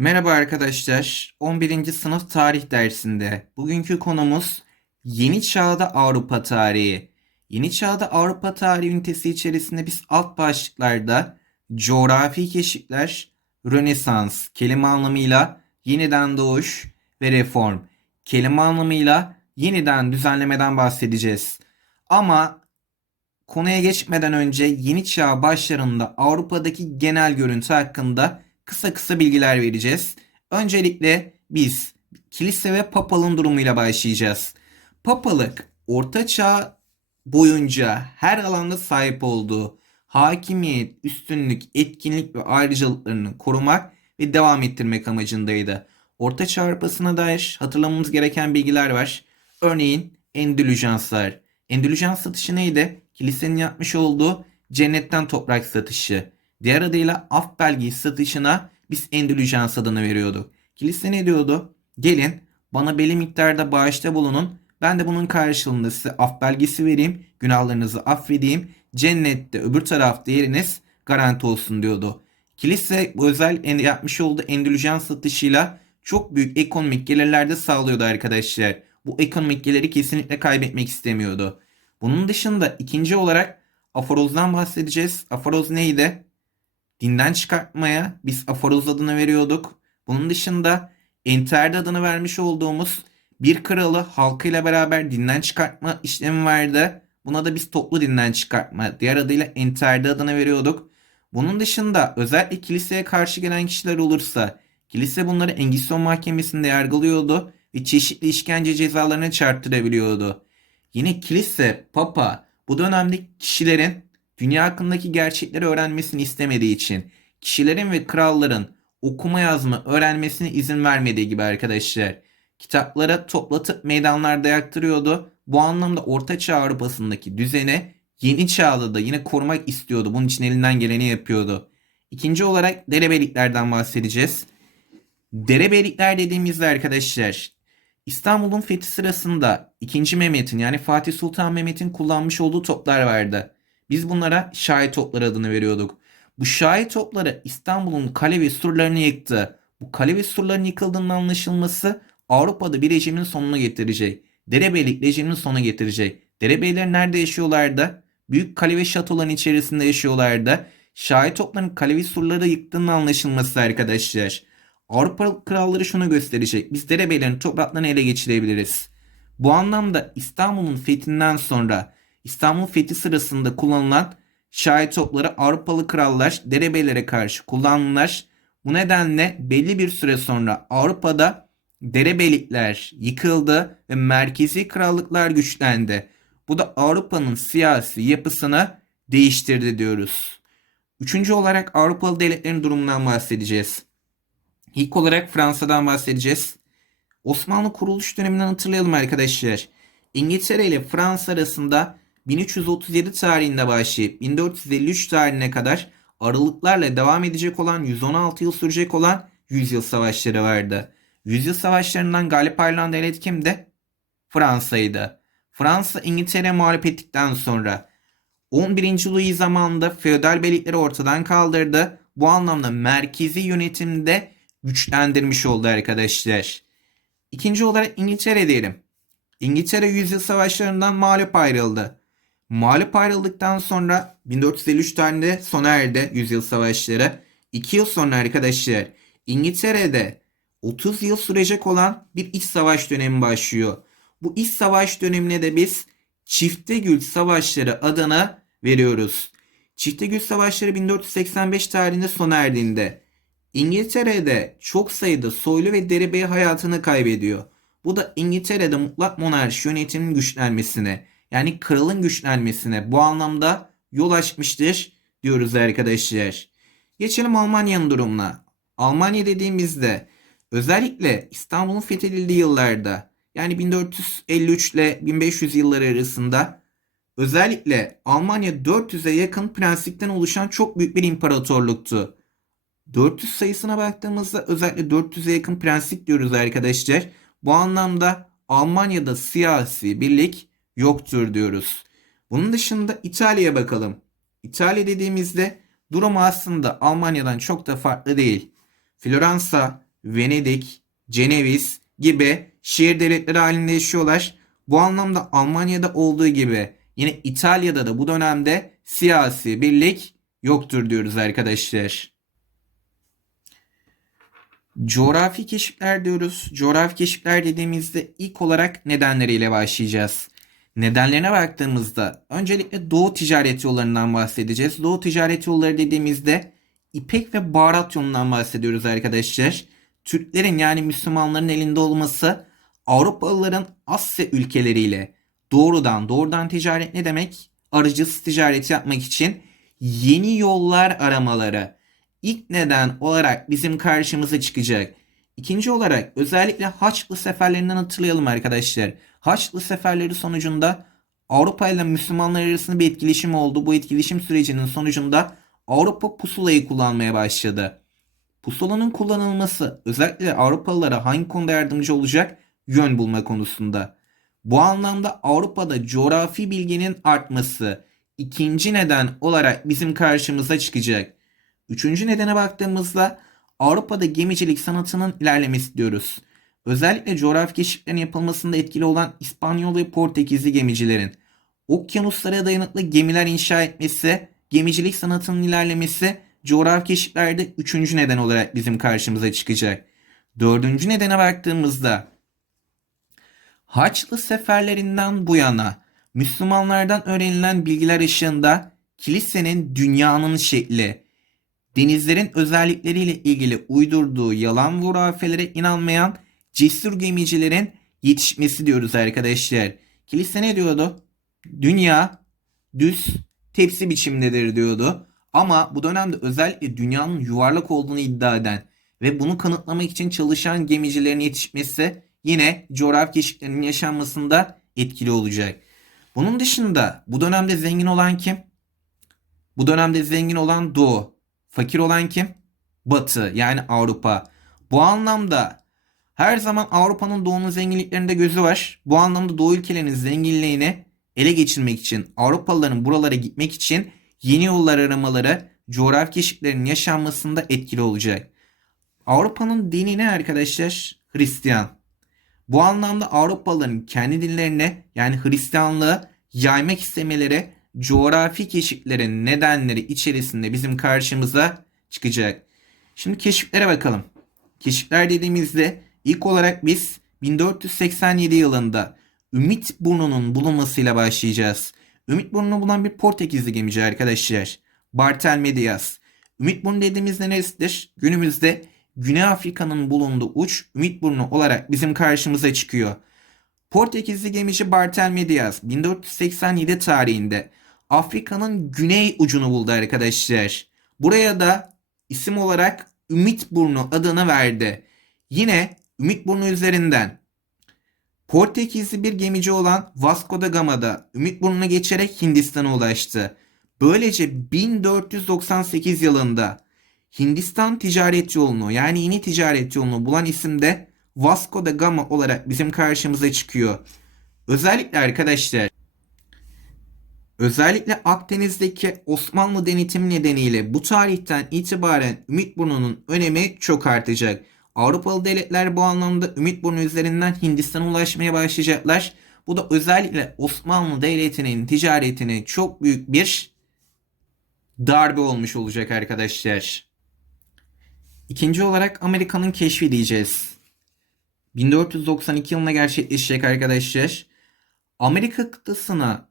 Merhaba arkadaşlar. 11. sınıf tarih dersinde bugünkü konumuz Yeni Çağda Avrupa Tarihi. Yeni Çağda Avrupa Tarihi ünitesi içerisinde biz alt başlıklarda coğrafi keşifler, Rönesans kelime anlamıyla yeniden doğuş ve reform kelime anlamıyla yeniden düzenlemeden bahsedeceğiz. Ama konuya geçmeden önce Yeni Çağ başlarında Avrupa'daki genel görüntü hakkında kısa kısa bilgiler vereceğiz. Öncelikle biz kilise ve papalığın durumuyla başlayacağız. Papalık Orta Çağ boyunca her alanda sahip olduğu hakimiyet, üstünlük, etkinlik ve ayrıcalıklarını korumak ve devam ettirmek amacındaydı. Orta Çağ Avrupa'sına dair hatırlamamız gereken bilgiler var. Örneğin endülüjanslar. Endülüjans satışı neydi? Kilisenin yapmış olduğu cennetten toprak satışı. Diğer adıyla af belgesi satışına biz endülüjans adını veriyorduk. Kilise ne diyordu? Gelin bana belli miktarda bağışta bulunun. Ben de bunun karşılığında size af belgesi vereyim. Günahlarınızı affedeyim. Cennette öbür tarafta yeriniz garanti olsun diyordu. Kilise bu özel yapmış olduğu endülüjans satışıyla çok büyük ekonomik gelirler de sağlıyordu arkadaşlar. Bu ekonomik geliri kesinlikle kaybetmek istemiyordu. Bunun dışında ikinci olarak aforozdan bahsedeceğiz. Aforoz neydi? Dinden çıkartmaya biz aforoz adını veriyorduk. Bunun dışında enterde adını vermiş olduğumuz bir kralı halkıyla beraber dinden çıkartma işlemi vardı. Buna da biz toplu dinden çıkartma, diğer adıyla enterde adını veriyorduk. Bunun dışında özellikle kiliseye karşı gelen kişiler olursa kilise bunları Engizisyon mahkemesinde yargılıyordu ve çeşitli işkence cezalarına çarptırabiliyordu. Yine kilise, papa bu dönemde kişilerin dünya hakkındaki gerçekleri öğrenmesini istemediği için kişilerin ve kralların okuma yazma öğrenmesine izin vermediği gibi arkadaşlar. Kitaplara toplatıp meydanlarda yaktırıyordu. Bu anlamda Orta Çağ Avrupa'sındaki düzeni yeni çağda da yine korumak istiyordu. Bunun için elinden geleni yapıyordu. İkinci olarak derebeyliklerden bahsedeceğiz. Derebeylikler dediğimizde arkadaşlar İstanbul'un fethi sırasında 2. Mehmet'in yani Fatih Sultan Mehmet'in kullanmış olduğu toplar vardı. Biz bunlara şahi topları adını veriyorduk. Bu şahi topları İstanbul'un kale ve surlarını yıktı. Bu kale ve surların yıkıldığının anlaşılması Avrupa'da bir rejimin sonunu getirecek. Derebeylik rejiminin sonuna getirecek. Derebeyler nerede yaşıyorlardı? Büyük kale ve şatoların içerisinde yaşıyorlardı. Şahi topların kale ve surları yıktığının anlaşılması arkadaşlar. Avrupa kralları şunu gösterecek. Biz derebeylerin topraklarını ele geçirebiliriz. Bu anlamda İstanbul'un fethinden sonra İstanbul fethi sırasında kullanılan şahi topları Avrupalı krallar derebeylere karşı kullandılar. Bu nedenle belli bir süre sonra Avrupa'da derebeylikler yıkıldı ve merkezi krallıklar güçlendi. Bu da Avrupa'nın siyasi yapısını değiştirdi diyoruz. Üçüncü olarak Avrupalı devletlerin durumundan bahsedeceğiz. İlk olarak Fransa'dan bahsedeceğiz. Osmanlı kuruluş döneminden hatırlayalım arkadaşlar. İngiltere ile Fransa arasında 1337 tarihinde başlayıp 1453 tarihine kadar aralıklarla devam edecek olan 116 yıl sürecek olan Yüzyıl Savaşları vardı. Yüzyıl Savaşlarından galip ayrılan devlet kimdi? Fransa'ydı. Fransa İngiltere mağlup ettikten sonra 11. Louis zamanında feodal beylikleri ortadan kaldırdı. Bu anlamda merkezi yönetimde güçlendirmiş oldu arkadaşlar. İkinci olarak İngiltere diyelim. İngiltere yüzyıl savaşlarından mağlup ayrıldı. Mağlup ayrıldıktan sonra 1453 tarihinde sona erdi yüzyıl savaşları. 2 yıl sonra arkadaşlar İngiltere'de 30 yıl sürecek olan bir iç savaş dönemi başlıyor. Bu iç savaş dönemine de biz Çiftegül Savaşları adına veriyoruz. Çiftegül Savaşları 1485 tarihinde sona erdiğinde İngiltere'de çok sayıda soylu ve derebey hayatını kaybediyor. Bu da İngiltere'de mutlak monarşi yönetiminin güçlenmesine yani kralın güçlenmesine bu anlamda yol açmıştır diyoruz arkadaşlar. Geçelim Almanya'nın durumuna. Almanya dediğimizde özellikle İstanbul'un fethedildiği yıllarda yani 1453 ile 1500 yılları arasında özellikle Almanya 400'e yakın prenslikten oluşan çok büyük bir imparatorluktu. 400 sayısına baktığımızda özellikle 400'e yakın prenslik diyoruz arkadaşlar. Bu anlamda Almanya'da siyasi birlik yoktur diyoruz. Bunun dışında İtalya'ya bakalım. İtalya dediğimizde durum aslında Almanya'dan çok da farklı değil. Floransa Venedik, Ceneviz gibi şehir devletleri halinde yaşıyorlar. Bu anlamda Almanya'da olduğu gibi yine İtalya'da da bu dönemde siyasi birlik yoktur diyoruz arkadaşlar. Coğrafi keşifler diyoruz. Coğrafi keşifler dediğimizde ilk olarak nedenleriyle başlayacağız. Nedenlerine baktığımızda öncelikle Doğu ticaret yollarından bahsedeceğiz. Doğu ticaret yolları dediğimizde İpek ve baharat yolundan bahsediyoruz arkadaşlar. Türklerin yani Müslümanların elinde olması Avrupalıların Asya ülkeleriyle doğrudan doğrudan ticaret ne demek? Arıcısız ticareti yapmak için yeni yollar aramaları ilk neden olarak bizim karşımıza çıkacak. İkinci olarak özellikle Haçlı seferlerinden hatırlayalım arkadaşlar. Haçlı seferleri sonucunda Avrupa ile Müslümanlar arasında bir etkileşim oldu. Bu etkileşim sürecinin sonucunda Avrupa pusulayı kullanmaya başladı. Pusulanın kullanılması özellikle Avrupalılara hangi konuda yardımcı olacak? Yön bulma konusunda. Bu anlamda Avrupa'da coğrafi bilginin artması ikinci neden olarak bizim karşımıza çıkacak. Üçüncü nedene baktığımızda Avrupa'da gemicilik sanatının ilerlemesi diyoruz. Özellikle coğrafi keşiflerin yapılmasında etkili olan İspanyol ve Portekizli gemicilerin okyanuslara dayanıklı gemiler inşa etmesi, gemicilik sanatının ilerlemesi coğrafi keşiflerde üçüncü neden olarak bizim karşımıza çıkacak. Dördüncü nedene baktığımızda Haçlı seferlerinden bu yana Müslümanlardan öğrenilen bilgiler ışığında kilisenin dünyanın şekli, denizlerin özellikleriyle ilgili uydurduğu yalan hurafelere inanmayan cesur gemicilerin yetişmesi diyoruz arkadaşlar. Kilise ne diyordu? Dünya düz tepsi biçimdedir diyordu. Ama bu dönemde özellikle dünyanın yuvarlak olduğunu iddia eden ve bunu kanıtlamak için çalışan gemicilerin yetişmesi yine coğrafi keşiflerinin yaşanmasında etkili olacak. Bunun dışında bu dönemde zengin olan kim? Bu dönemde zengin olan Doğu. Fakir olan kim? Batı yani Avrupa. Bu anlamda her zaman Avrupa'nın doğunun zenginliklerinde gözü var. Bu anlamda Doğu ülkelerinin zenginliğini ele geçirmek için Avrupalıların buralara gitmek için yeni yollar aramaları coğrafi keşiflerin yaşanmasında etkili olacak. Avrupa'nın dini ne arkadaşlar? Hristiyan. Bu anlamda Avrupalıların kendi dinlerine yani Hristiyanlığı yaymak istemeleri coğrafi keşiflerin nedenleri içerisinde bizim karşımıza çıkacak. Şimdi keşiflere bakalım. Keşifler dediğimizde ilk olarak biz 1487 yılında Ümit Burnu'nun bulunmasıyla başlayacağız. Ümit Burnu'nu bulan bir Portekizli gemici arkadaşlar. Bartelme Diaz. Ümit Burnu dediğimizde neresidir? Günümüzde Güney Afrika'nın bulunduğu uç Ümit Burnu olarak bizim karşımıza çıkıyor. Portekizli gemici Bartelme Diaz 1487 tarihinde Afrika'nın güney ucunu buldu arkadaşlar. Buraya da isim olarak Ümit Burnu adını verdi. Yine Ümit Burnu üzerinden Portekizli bir gemici olan Vasco da Gama da Ümit Burnu'na geçerek Hindistan'a ulaştı. Böylece 1498 yılında Hindistan ticaret yolunu yani yeni ticaret yolunu bulan isim de Vasco da Gama olarak bizim karşımıza çıkıyor. Özellikle arkadaşlar Özellikle Akdeniz'deki Osmanlı denetimi nedeniyle bu tarihten itibaren Ümitburnu'nun önemi çok artacak. Avrupalı devletler bu anlamda Ümitburnu üzerinden Hindistan'a ulaşmaya başlayacaklar. Bu da özellikle Osmanlı Devleti'nin ticaretine çok büyük bir darbe olmuş olacak arkadaşlar. İkinci olarak Amerika'nın keşfi diyeceğiz. 1492 yılında gerçekleşecek arkadaşlar. Amerika kıtasına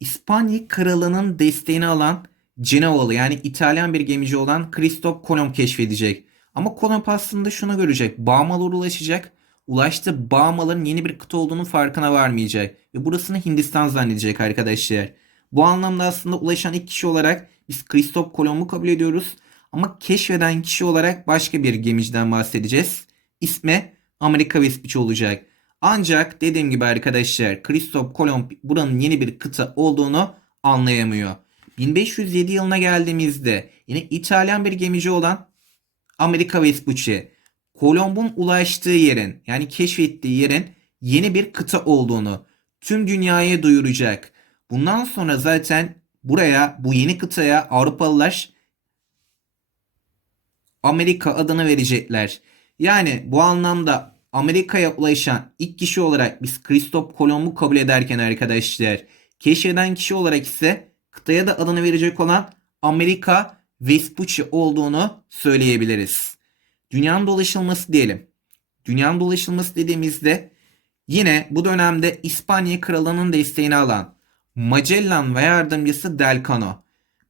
İspanya kralının desteğini alan Genovalı yani İtalyan bir gemici olan Christoph Kolomb keşfedecek. Ama Kolomb aslında şunu görecek. Bağmalara ulaşacak. Ulaştığı Bağmaların yeni bir kıta olduğunun farkına varmayacak. Ve burasını Hindistan zannedecek arkadaşlar. Bu anlamda aslında ulaşan ilk kişi olarak biz Christoph Kolomb'u kabul ediyoruz. Ama keşfeden kişi olarak başka bir gemiciden bahsedeceğiz. İsmi Amerika Vespucci olacak. Ancak dediğim gibi arkadaşlar Christoph Kolomb buranın yeni bir kıta olduğunu anlayamıyor. 1507 yılına geldiğimizde yine İtalyan bir gemici olan Amerika Vespucci Kolomb'un ulaştığı yerin yani keşfettiği yerin yeni bir kıta olduğunu tüm dünyaya duyuracak. Bundan sonra zaten buraya bu yeni kıtaya Avrupalılar Amerika adını verecekler. Yani bu anlamda Amerika'ya ulaşan ilk kişi olarak biz Kristof Kolomb'u kabul ederken arkadaşlar keşfeden kişi olarak ise kıtaya da adını verecek olan Amerika Vespucci olduğunu söyleyebiliriz. Dünyanın dolaşılması diyelim. Dünyanın dolaşılması dediğimizde yine bu dönemde İspanya kralının desteğini alan Magellan ve yardımcısı Del Cano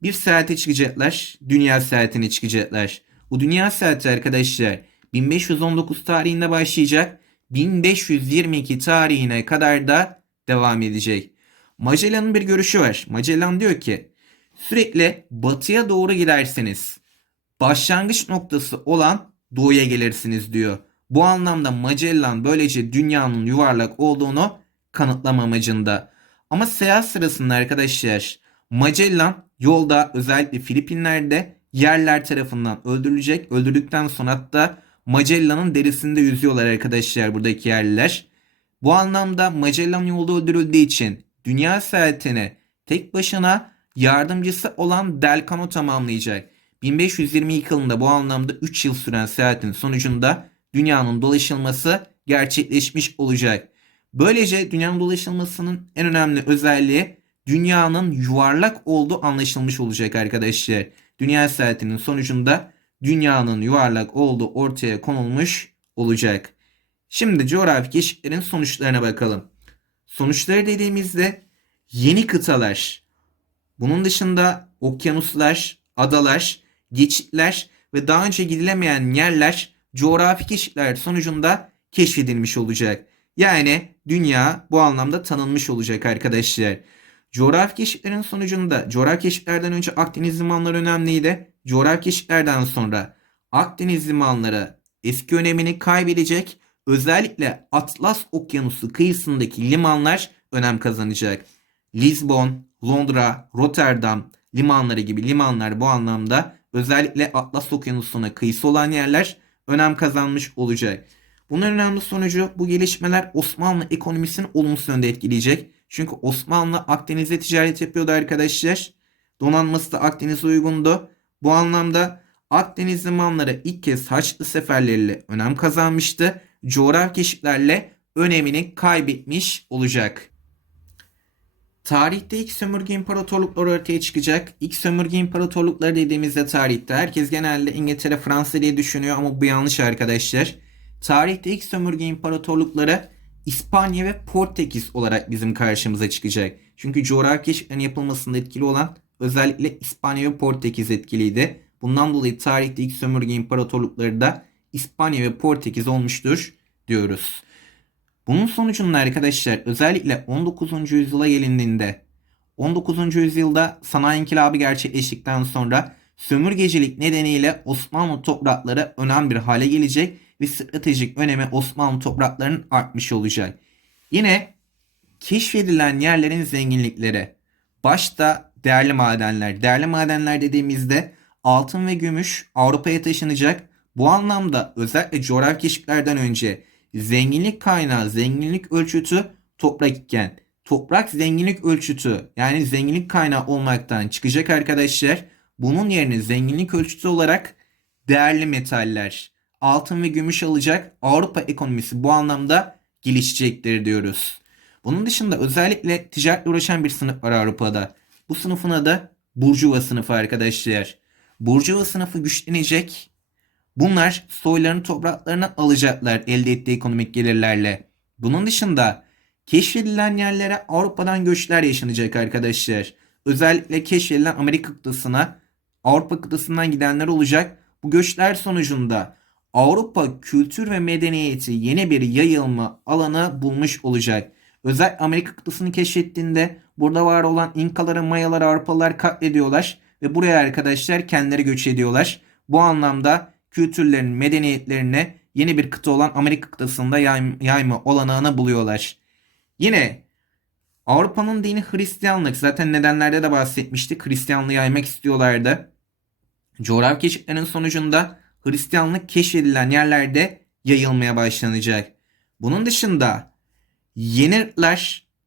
bir seyahate çıkacaklar. Dünya seyahatine çıkacaklar. Bu dünya seyahati arkadaşlar 1519 tarihinde başlayacak. 1522 tarihine kadar da devam edecek. Magellan'ın bir görüşü var. Magellan diyor ki sürekli batıya doğru giderseniz başlangıç noktası olan doğuya gelirsiniz diyor. Bu anlamda Magellan böylece dünyanın yuvarlak olduğunu kanıtlama amacında. Ama seyahat sırasında arkadaşlar Magellan yolda özellikle Filipinler'de yerler tarafından öldürülecek. Öldürdükten sonra hatta Magellan'ın derisinde yüzüyorlar arkadaşlar buradaki yerliler. Bu anlamda Magellan yolda öldürüldüğü için dünya seyahatine tek başına yardımcısı olan Delcano tamamlayacak. 1522 yılında bu anlamda 3 yıl süren seyahatin sonucunda dünyanın dolaşılması gerçekleşmiş olacak. Böylece dünyanın dolaşılmasının en önemli özelliği dünyanın yuvarlak olduğu anlaşılmış olacak arkadaşlar. Dünya seyahatinin sonucunda dünyanın yuvarlak olduğu ortaya konulmuş olacak. Şimdi coğrafi keşiflerin sonuçlarına bakalım. Sonuçları dediğimizde yeni kıtalar, bunun dışında okyanuslar, adalar, geçitler ve daha önce gidilemeyen yerler coğrafi keşifler sonucunda keşfedilmiş olacak. Yani dünya bu anlamda tanınmış olacak arkadaşlar. Coğrafi keşiflerin sonucunda coğrafi keşiflerden önce Akdeniz limanları önemliydi. Coğrafi keşiflerden sonra Akdeniz limanları eski önemini kaybedecek. Özellikle Atlas Okyanusu kıyısındaki limanlar önem kazanacak. Lisbon, Londra, Rotterdam limanları gibi limanlar bu anlamda özellikle Atlas Okyanusu'na kıyısı olan yerler önem kazanmış olacak. Bunun önemli sonucu bu gelişmeler Osmanlı ekonomisini olumsuz yönde etkileyecek. Çünkü Osmanlı Akdeniz'de ticaret yapıyordu arkadaşlar. Donanması da Akdeniz'e uygundu. Bu anlamda Akdeniz limanları ilk kez Haçlı seferleriyle önem kazanmıştı. Coğrafi keşiflerle önemini kaybetmiş olacak. Tarihte ilk sömürge imparatorlukları ortaya çıkacak. İlk sömürge imparatorlukları dediğimizde tarihte herkes genelde İngiltere, Fransa diye düşünüyor ama bu yanlış arkadaşlar. Tarihte ilk sömürge imparatorlukları İspanya ve Portekiz olarak bizim karşımıza çıkacak. Çünkü coğrafi keşiflerin yapılmasında etkili olan özellikle İspanya ve Portekiz etkiliydi. Bundan dolayı tarihte ilk sömürge imparatorlukları da İspanya ve Portekiz olmuştur diyoruz. Bunun sonucunda arkadaşlar özellikle 19. yüzyıla gelindiğinde 19. yüzyılda sanayi inkılabı gerçekleştikten sonra sömürgecilik nedeniyle Osmanlı toprakları önemli bir hale gelecek ve stratejik önemi Osmanlı topraklarının artmış olacak. Yine keşfedilen yerlerin zenginlikleri başta değerli madenler. Değerli madenler dediğimizde altın ve gümüş Avrupa'ya taşınacak. Bu anlamda özellikle coğrafi keşiflerden önce zenginlik kaynağı, zenginlik ölçütü toprak iken toprak zenginlik ölçütü yani zenginlik kaynağı olmaktan çıkacak arkadaşlar. Bunun yerine zenginlik ölçütü olarak değerli metaller, altın ve gümüş alacak. Avrupa ekonomisi bu anlamda gelişecektir diyoruz. Bunun dışında özellikle ticaretle uğraşan bir sınıf var Avrupa'da. Bu sınıfın adı Burjuva sınıfı arkadaşlar. Burjuva sınıfı güçlenecek. Bunlar soyların topraklarını alacaklar elde ettiği ekonomik gelirlerle. Bunun dışında keşfedilen yerlere Avrupa'dan göçler yaşanacak arkadaşlar. Özellikle keşfedilen Amerika kıtasına Avrupa kıtasından gidenler olacak. Bu göçler sonucunda Avrupa kültür ve medeniyeti yeni bir yayılma alanı bulmuş olacak. Özel Amerika kıtasını keşfettiğinde burada var olan İnkaları, Mayaları, Avrupalılar katlediyorlar ve buraya arkadaşlar kendileri göç ediyorlar. Bu anlamda kültürlerin, medeniyetlerine yeni bir kıta olan Amerika kıtasında yayma olanağını buluyorlar. Yine Avrupa'nın dini Hristiyanlık. Zaten nedenlerde de bahsetmiştik. Hristiyanlığı yaymak istiyorlardı. Coğrafi keşiflerin sonucunda Hristiyanlık keşfedilen yerlerde yayılmaya başlanacak. Bunun dışında yeni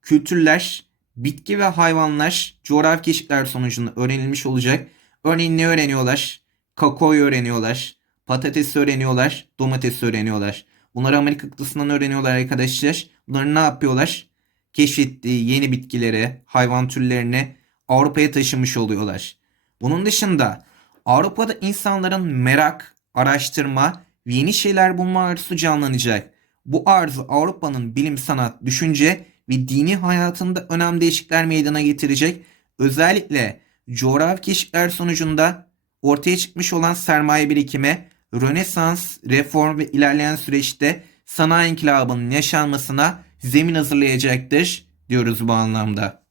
kültürler, bitki ve hayvanlar coğrafi keşifler sonucunda öğrenilmiş olacak. Örneğin ne öğreniyorlar? Kakaoyu öğreniyorlar. patates öğreniyorlar, domates öğreniyorlar. Bunları Amerika kıtasından öğreniyorlar arkadaşlar. Bunları ne yapıyorlar? Keşfettiği yeni bitkileri, hayvan türlerini Avrupa'ya taşımış oluyorlar. Bunun dışında Avrupa'da insanların merak, araştırma ve yeni şeyler bulma arzusu canlanacak. Bu arzu Avrupa'nın bilim, sanat, düşünce ve dini hayatında önemli değişiklikler meydana getirecek. Özellikle coğrafi keşifler sonucunda ortaya çıkmış olan sermaye birikimi, Rönesans, reform ve ilerleyen süreçte sanayi inkılabının yaşanmasına zemin hazırlayacaktır diyoruz bu anlamda.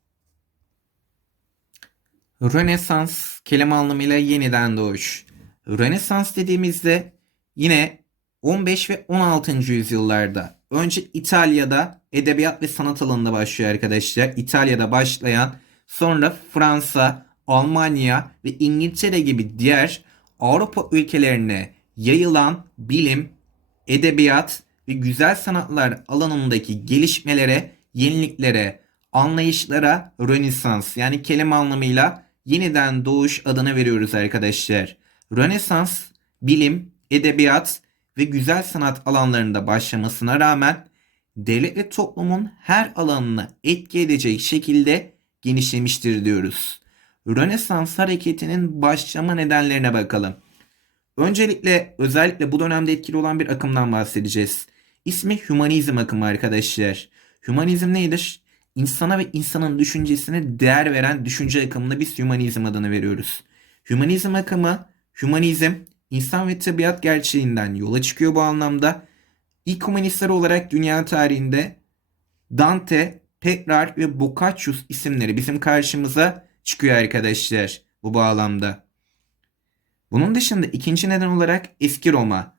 Rönesans kelime anlamıyla yeniden doğuş. Rönesans dediğimizde yine 15 ve 16. yüzyıllarda önce İtalya'da edebiyat ve sanat alanında başlıyor arkadaşlar. İtalya'da başlayan sonra Fransa, Almanya ve İngiltere gibi diğer Avrupa ülkelerine yayılan bilim, edebiyat ve güzel sanatlar alanındaki gelişmelere, yeniliklere, anlayışlara Rönesans yani kelime anlamıyla yeniden doğuş adını veriyoruz arkadaşlar. Rönesans bilim, edebiyat ve güzel sanat alanlarında başlamasına rağmen devlet ve toplumun her alanını etki edecek şekilde genişlemiştir diyoruz. Rönesans hareketinin başlama nedenlerine bakalım. Öncelikle özellikle bu dönemde etkili olan bir akımdan bahsedeceğiz. İsmi Hümanizm akımı arkadaşlar. Hümanizm nedir? İnsana ve insanın düşüncesine değer veren düşünce akımına biz hümanizm adını veriyoruz. Hümanizm akımı, hümanizm insan ve tabiat gerçeğinden yola çıkıyor bu anlamda. İlk humanistler olarak dünya tarihinde Dante, Petrarch ve Boccaccio isimleri bizim karşımıza çıkıyor arkadaşlar bu bağlamda. Bunun dışında ikinci neden olarak eski Roma.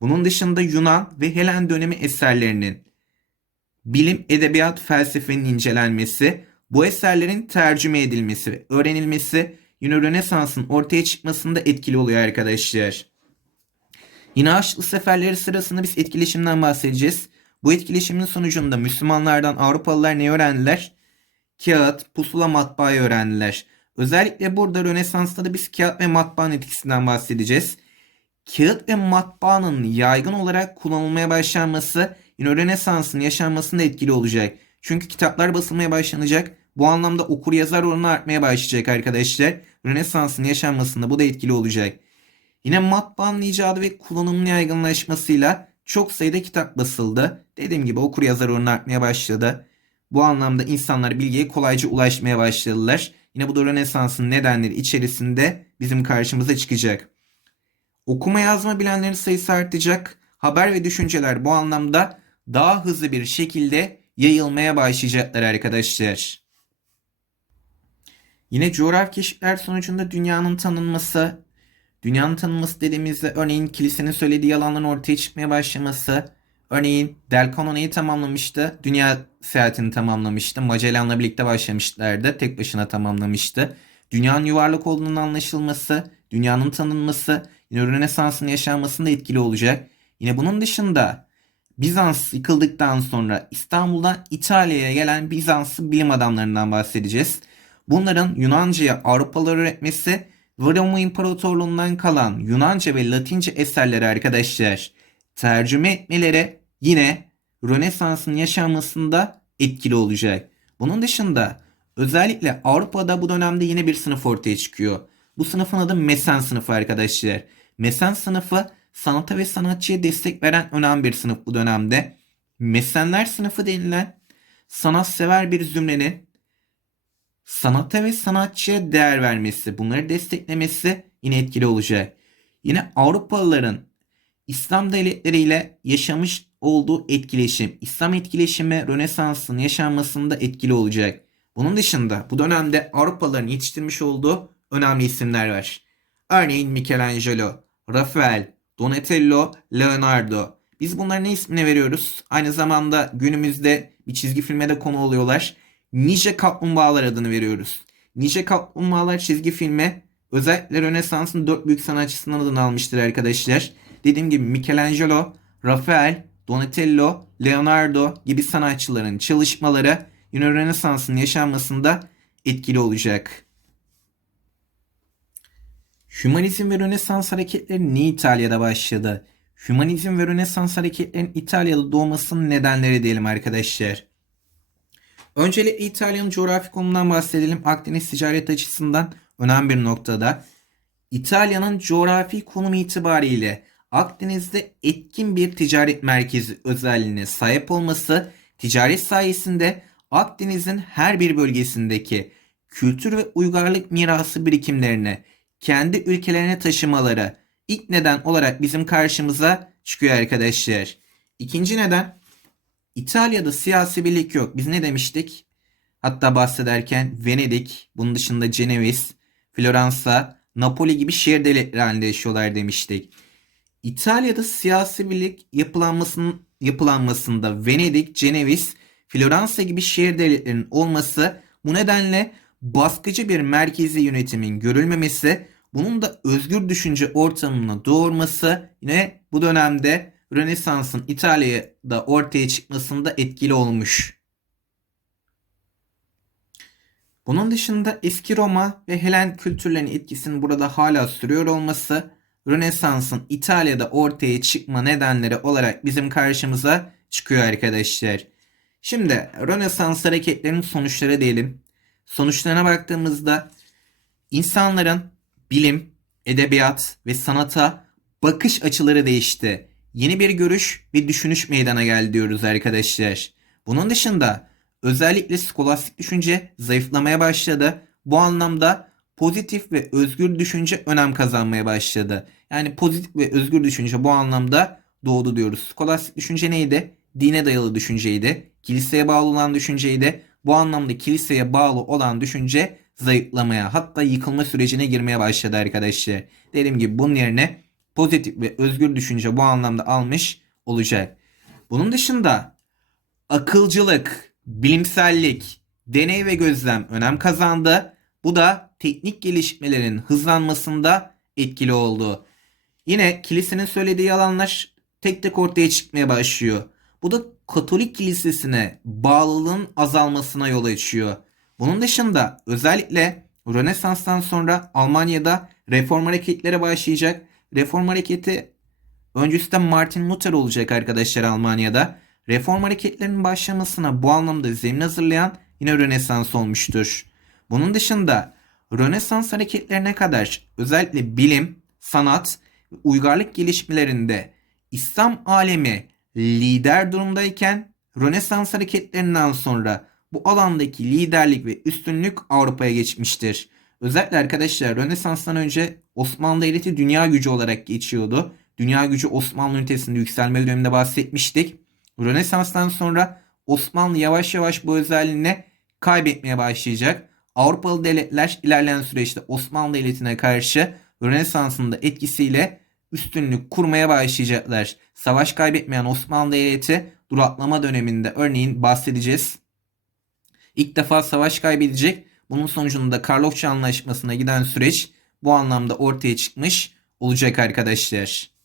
Bunun dışında Yunan ve Helen dönemi eserlerinin bilim, edebiyat, felsefenin incelenmesi, bu eserlerin tercüme edilmesi öğrenilmesi yine Rönesans'ın ortaya çıkmasında etkili oluyor arkadaşlar. Yine Haçlı seferleri sırasında biz etkileşimden bahsedeceğiz. Bu etkileşimin sonucunda Müslümanlardan Avrupalılar ne öğrendiler? Kağıt, pusula, matbaayı öğrendiler. Özellikle burada Rönesans'ta da biz kağıt ve matbaanın etkisinden bahsedeceğiz. Kağıt ve matbaanın yaygın olarak kullanılmaya başlanması yine Rönesans'ın yaşanmasında etkili olacak. Çünkü kitaplar basılmaya başlanacak. Bu anlamda okur yazar oranı artmaya başlayacak arkadaşlar. Rönesans'ın yaşanmasında bu da etkili olacak. Yine matbaanın icadı ve kullanımının yaygınlaşmasıyla çok sayıda kitap basıldı. Dediğim gibi okur yazar oranı artmaya başladı. Bu anlamda insanlar bilgiye kolayca ulaşmaya başladılar. Yine bu da Rönesans'ın nedenleri içerisinde bizim karşımıza çıkacak. Okuma yazma bilenlerin sayısı artacak. Haber ve düşünceler bu anlamda daha hızlı bir şekilde yayılmaya başlayacaklar arkadaşlar. Yine coğrafi keşifler sonucunda dünyanın tanınması, dünyanın tanınması dediğimizde örneğin kilisenin söylediği yalanların ortaya çıkmaya başlaması, örneğin Del Canone'yi tamamlamıştı, dünya seyahatini tamamlamıştı, Magellan'la birlikte başlamışlardı, tek başına tamamlamıştı. Dünyanın yuvarlak olduğunun anlaşılması, dünyanın tanınması, yine Rönesans'ın yaşanmasında etkili olacak. Yine bunun dışında Bizans yıkıldıktan sonra İstanbul'dan İtalya'ya gelen Bizanslı bilim adamlarından bahsedeceğiz. Bunların Yunanca'ya Avrupalılar öğretmesi ve Roma İmparatorluğundan kalan Yunanca ve Latince eserleri arkadaşlar tercüme etmeleri yine Rönesans'ın yaşanmasında etkili olacak. Bunun dışında özellikle Avrupa'da bu dönemde yine bir sınıf ortaya çıkıyor. Bu sınıfın adı Mesen sınıfı arkadaşlar. Mesen sınıfı sanata ve sanatçıya destek veren önemli bir sınıf bu dönemde. Mesenler sınıfı denilen sanatsever bir zümrenin sanata ve sanatçıya değer vermesi, bunları desteklemesi yine etkili olacak. Yine Avrupalıların İslam devletleriyle yaşamış olduğu etkileşim, İslam etkileşimi Rönesans'ın yaşanmasında etkili olacak. Bunun dışında bu dönemde Avrupalıların yetiştirmiş olduğu önemli isimler var. Örneğin Michelangelo, Rafael, Donatello, Leonardo. Biz bunların ne ismini veriyoruz? Aynı zamanda günümüzde bir çizgi filme de konu oluyorlar. Ninja Kaplumbağalar adını veriyoruz. Ninja Kaplumbağalar çizgi filme özellikle Rönesans'ın dört büyük sanatçısından adını almıştır arkadaşlar. Dediğim gibi Michelangelo, Rafael, Donatello, Leonardo gibi sanatçıların çalışmaları yine Rönesans'ın yaşanmasında etkili olacak. Hümanizm ve Rönesans hareketleri niye İtalya'da başladı? Hümanizm ve Rönesans hareketlerinin İtalya'da doğmasının nedenleri diyelim arkadaşlar. Öncelikle İtalya'nın coğrafi konumundan bahsedelim. Akdeniz ticaret açısından önemli bir noktada. İtalya'nın coğrafi konum itibariyle Akdeniz'de etkin bir ticaret merkezi özelliğine sahip olması ticaret sayesinde Akdeniz'in her bir bölgesindeki kültür ve uygarlık mirası birikimlerini kendi ülkelerine taşımaları ilk neden olarak bizim karşımıza çıkıyor arkadaşlar. İkinci neden İtalya'da siyasi birlik yok. Biz ne demiştik? Hatta bahsederken Venedik, bunun dışında Ceneviz, Floransa, Napoli gibi şehir devletleri halinde yaşıyorlar demiştik. İtalya'da siyasi birlik yapılanmasının, yapılanmasında Venedik, Ceneviz, Floransa gibi şehir devletlerinin olması bu nedenle baskıcı bir merkezi yönetimin görülmemesi, bunun da özgür düşünce ortamını doğurması yine bu dönemde Rönesans'ın İtalya'da ortaya çıkmasında etkili olmuş. Bunun dışında eski Roma ve Helen kültürlerinin etkisinin burada hala sürüyor olması Rönesans'ın İtalya'da ortaya çıkma nedenleri olarak bizim karşımıza çıkıyor arkadaşlar. Şimdi Rönesans hareketlerinin sonuçları diyelim. Sonuçlarına baktığımızda insanların bilim, edebiyat ve sanata bakış açıları değişti. Yeni bir görüş ve düşünüş meydana geldi diyoruz arkadaşlar. Bunun dışında özellikle skolastik düşünce zayıflamaya başladı. Bu anlamda pozitif ve özgür düşünce önem kazanmaya başladı. Yani pozitif ve özgür düşünce bu anlamda doğdu diyoruz. Skolastik düşünce neydi? Dine dayalı düşünceydi. Kiliseye bağlı olan düşünceydi. Bu anlamda kiliseye bağlı olan düşünce zayıflamaya hatta yıkılma sürecine girmeye başladı arkadaşlar. Dediğim gibi bunun yerine pozitif ve özgür düşünce bu anlamda almış olacak. Bunun dışında akılcılık, bilimsellik, deney ve gözlem önem kazandı. Bu da teknik gelişmelerin hızlanmasında etkili oldu. Yine kilisenin söylediği yalanlar tek tek ortaya çıkmaya başlıyor. Bu da Katolik kilisesine bağlılığın azalmasına yol açıyor. Bunun dışında özellikle Rönesans'tan sonra Almanya'da reform hareketleri başlayacak. Reform hareketi öncüsü Martin Luther olacak arkadaşlar Almanya'da. Reform hareketlerinin başlamasına bu anlamda zemin hazırlayan yine Rönesans olmuştur. Bunun dışında Rönesans hareketlerine kadar özellikle bilim, sanat ve uygarlık gelişmelerinde İslam alemi lider durumdayken Rönesans hareketlerinden sonra bu alandaki liderlik ve üstünlük Avrupa'ya geçmiştir. Özellikle arkadaşlar Rönesans'tan önce Osmanlı Devleti dünya gücü olarak geçiyordu. Dünya gücü Osmanlı ünitesinde yükselme döneminde bahsetmiştik. Rönesans'tan sonra Osmanlı yavaş yavaş bu özelliğini kaybetmeye başlayacak. Avrupalı devletler ilerleyen süreçte Osmanlı Devleti'ne karşı Rönesans'ın da etkisiyle üstünlük kurmaya başlayacaklar. Savaş kaybetmeyen Osmanlı Devleti duraklama döneminde örneğin bahsedeceğiz. İlk defa savaş kaybedecek. Bunun sonucunda Karlofça Anlaşması'na giden süreç bu anlamda ortaya çıkmış olacak arkadaşlar.